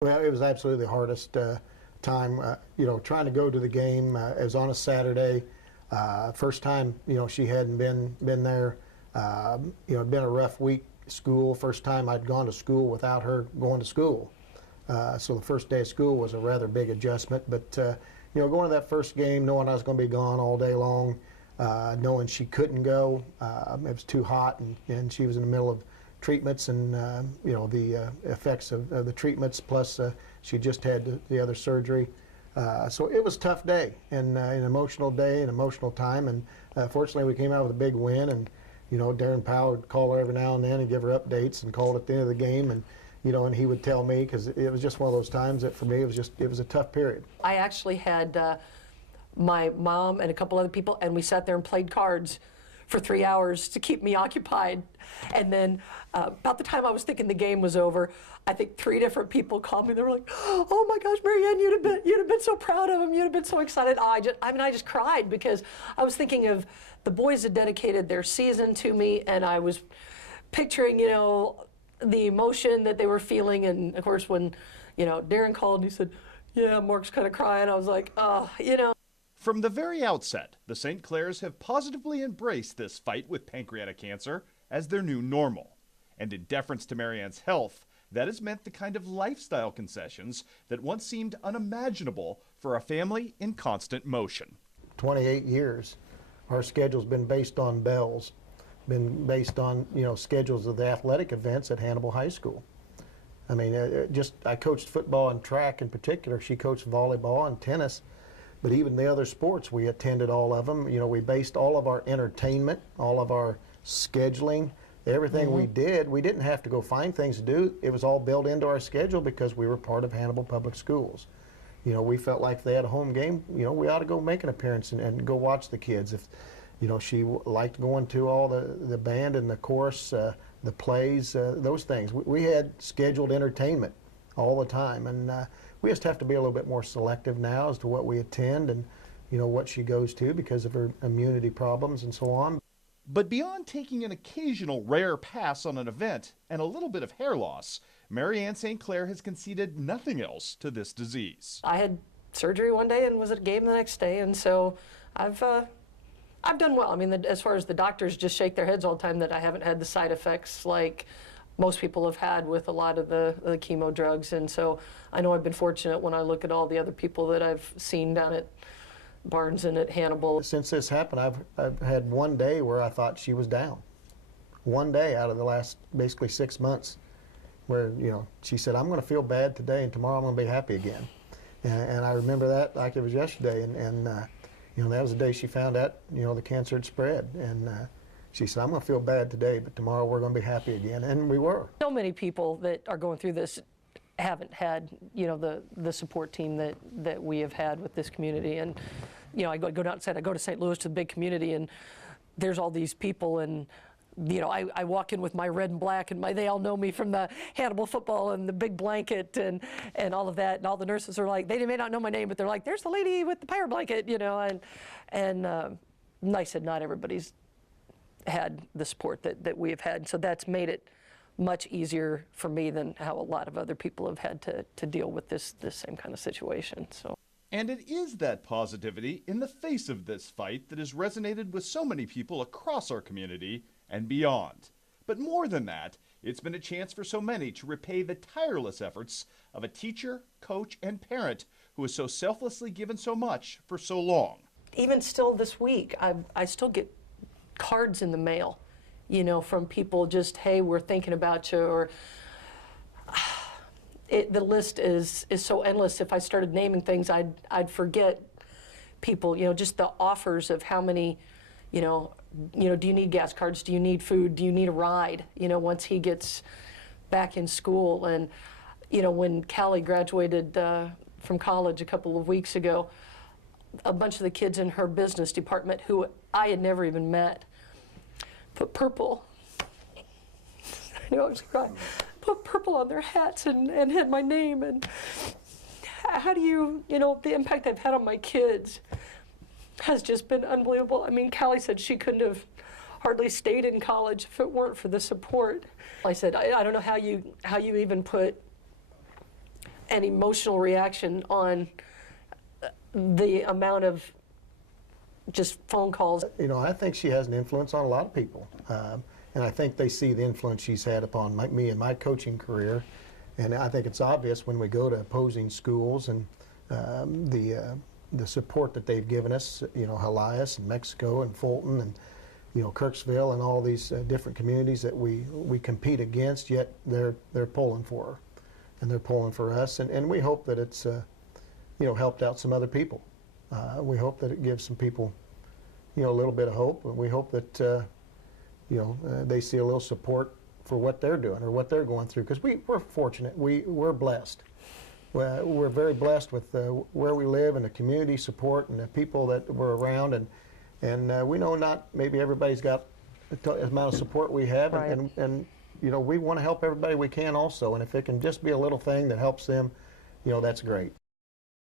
Well, it was absolutely the hardest time, trying to go to the game. It was on a Saturday. First time, she hadn't been there. It'd been a rough week at school. First time I'd gone to school without her going to school. So the first day of school was a rather big adjustment. But, going to that first game, knowing I was going to be gone all day long, knowing she couldn't go, it was too hot, and she was in the middle of treatments and the effects of the treatments, plus she just had the other surgery. So it was a tough day and an emotional day, an emotional time, and fortunately we came out with a big win. And Darren Powell would call her every now and then and give her updates and call it at the end of the game, and and he would tell me, because it was just one of those times that for me it was a tough period. I actually had my mom and a couple other people, and we sat there and played cards for 3 hours to keep me occupied. And then about the time I was thinking the game was over, I think 3 different people called me. They were like, "Oh my gosh, Maryann, you'd have been so proud of him. You'd have been so excited." I just cried, because I was thinking of the boys that dedicated their season to me, and I was picturing, the emotion that they were feeling. And of course, when, Darren called and he said, "Yeah, Mark's kind of crying," I was like, "Oh, From the very outset, the St. Clairs have positively embraced this fight with pancreatic cancer as their new normal. And in deference to Maryann's health, that has meant the kind of lifestyle concessions that once seemed unimaginable for a family in constant motion. 28 years, our schedule's been based on bells, been based on, schedules of the athletic events at Hannibal High School. I mean, I coached football and track in particular. She coached volleyball and tennis. But even the other sports, we attended all of them. We based all of our entertainment, all of our scheduling, everything we did. We didn't have to go find things to do. It was all built into our schedule because we were part of Hannibal Public Schools. We felt like if they had a home game, we ought to go make an appearance and go watch the kids. If, she liked going to all the band and the chorus, the plays, those things. We had scheduled entertainment all the time. And we just have to be a little bit more selective now as to what we attend and, what she goes to because of her immunity problems and so on. But beyond taking an occasional rare pass on an event and a little bit of hair loss, Maryann St. Clair has conceded nothing else to this disease. I had surgery one day and was at a game the next day, and so I've done well. I mean, as far as the doctors just shake their heads all the time that I haven't had the side effects like most people have had with a lot of the chemo drugs. And so I know I've been fortunate when I look at all the other people that I've seen down at Barnes and at Hannibal. Since this happened, I've had one day where I thought she was down. One day out of the last basically 6 months where, she said, "I'm going to feel bad today and tomorrow I'm going to be happy again." And I remember that like it was yesterday. And that was the day she found out, the cancer had spread. And she said, "I'm going to feel bad today, but tomorrow we're going to be happy again." And we were. So many people that are going through this haven't had, the support team that we have had with this community. And, I go outside, I go to St. Louis to the big community, and there's all these people, and, I walk in with my red and black, and they all know me from the Hannibal football and the big blanket and all of that. And all the nurses are like, they may not know my name, but they're like, "There's the lady with the pirate blanket," and I said, not everybody's had the support that we have had. So that's made it much easier for me than how a lot of other people have had to deal with this same kind of situation. So. And it is that positivity in the face of this fight that has resonated with so many people across our community and beyond. But more than that, it's been a chance for so many to repay the tireless efforts of a teacher, coach, and parent who has so selflessly given so much for so long. Even still this week, I still get cards in the mail, from people just, "Hey, we're thinking about you," or the list is so endless. If I started naming things, I'd forget people, just the offers of how many, do you need gas cards? Do you need food? Do you need a ride? Once he gets back in school. And, when Callie graduated from college a couple of weeks ago, a bunch of the kids in her business department who I had never even met put purple. I know I was crying. Put purple on their hats and had my name. And how do you, the impact I've had on my kids has just been unbelievable. I mean, Callie said she couldn't have hardly stayed in college if it weren't for the support. I said, I don't know how you even put an emotional reaction on the amount of just phone calls. You know, I think she has an influence on a lot of people. And I think they see the influence she's had upon me and my coaching career. And I think it's obvious when we go to opposing schools and the support that they've given us, you know, Helias and Mexico and Fulton and, you know, Kirksville and all these different communities that we compete against, yet they're pulling for her. And they're pulling for us. And we hope that it's, you know, helped out some other people. We hope that it gives some people, you know, a little bit of hope. And we hope that, you know, they see a little support for what they're doing or what they're going through. Because we're fortunate. We're blessed. We're very blessed with where we live and the community support and the people that we're around. And we know not maybe everybody's got the amount of support we have. Right. And you know, we want to help everybody we can also. And if it can just be a little thing that helps them, you know, that's great.